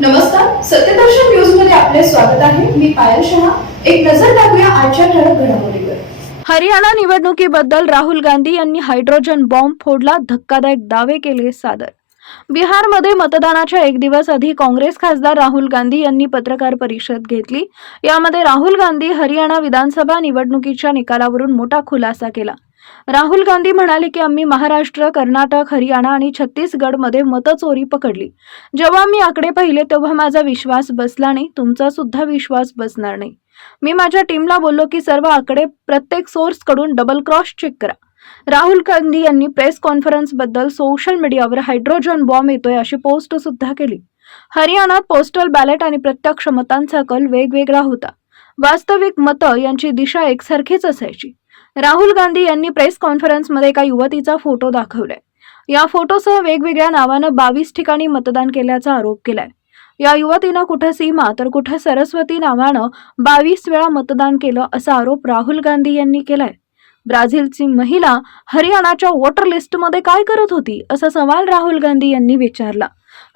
नमस्कार सत्यदर्शन न्यूजमध्ये आपले स्वागत आहे. मी पायल शहा. एक नजर टाकूया आजच्या ठळक घडामोडीवर. हरियाणा निवडणुकीबद्दल राहुल गांधी यांनी हायड्रोजन बॉम्ब फोडला धक्कादायक दावे केले सादर बिहारमध्ये मतदानाच्या एक दिवस आधी काँग्रेस खासदार राहुल गांधी यांनी पत्रकार परिषद घेतली. यामध्ये राहुल गांधी हरियाणा विधानसभा निवडणुकीच्या निकालावरून मोठा खुलासा केला. राहुल गांधी म्हणाले की आम्ही महाराष्ट्र कर्नाटक हरियाणा आणि छत्तीसगडमध्ये मतचोरी पकडली. जेव्हा मी आकडे पाहिले तेव्हा माझा विश्वास बसला नाही. तुमचा सुद्धा विश्वास बसणार नाही. मी माझ्या टीमला बोललो की सर्व आकडे प्रत्येक सोर्सकडून डबल क्रॉस चेक करा. राहुल गांधी यांनी प्रेस कॉन्फरन्सबद्दल सोशल मीडियावर हायड्रोजन बॉम्ब येतोय अशी पोस्ट सुद्धा केली. हरियाणात पोस्टल बॅलेट आणि प्रत्यक्ष मतांचा कल वेगवेगळा होता. वास्तविक मतं यांची दिशा एकसारखीच असायची. राहुल गांधी यांनी प्रेस कॉन्फरन्समध्ये एका युवतीचा फोटो दाखवलाय. या फोटोसह वेगवेगळ्या नावानं बावीस ठिकाणी मतदान केल्याचा आरोप केलाय. या युवतीनं कुठं सीमा तर कुठं सरस्वती नावानं बावीस वेळा मतदान केलं असा आरोप राहुल गांधी यांनी केलाय. ब्राझीलची महिला हरियाणाच्या वॉटर लिस्टमध्ये काय करत होती असा सवाल राहुल गांधी यांनी विचारला.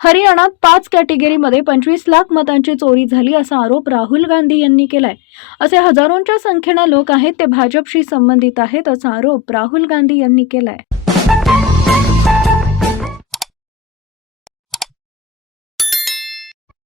हरियाणात पाच कॅटेगरीमध्ये पंचवीस लाख मतांची चोरी झाली असा आरोप राहुल गांधी यांनी केलाय. असे हजारोंच्या संख्येनं लोक आहेत ते भाजपशी संबंधित आहेत असा आरोप राहुल गांधी यांनी केलाय.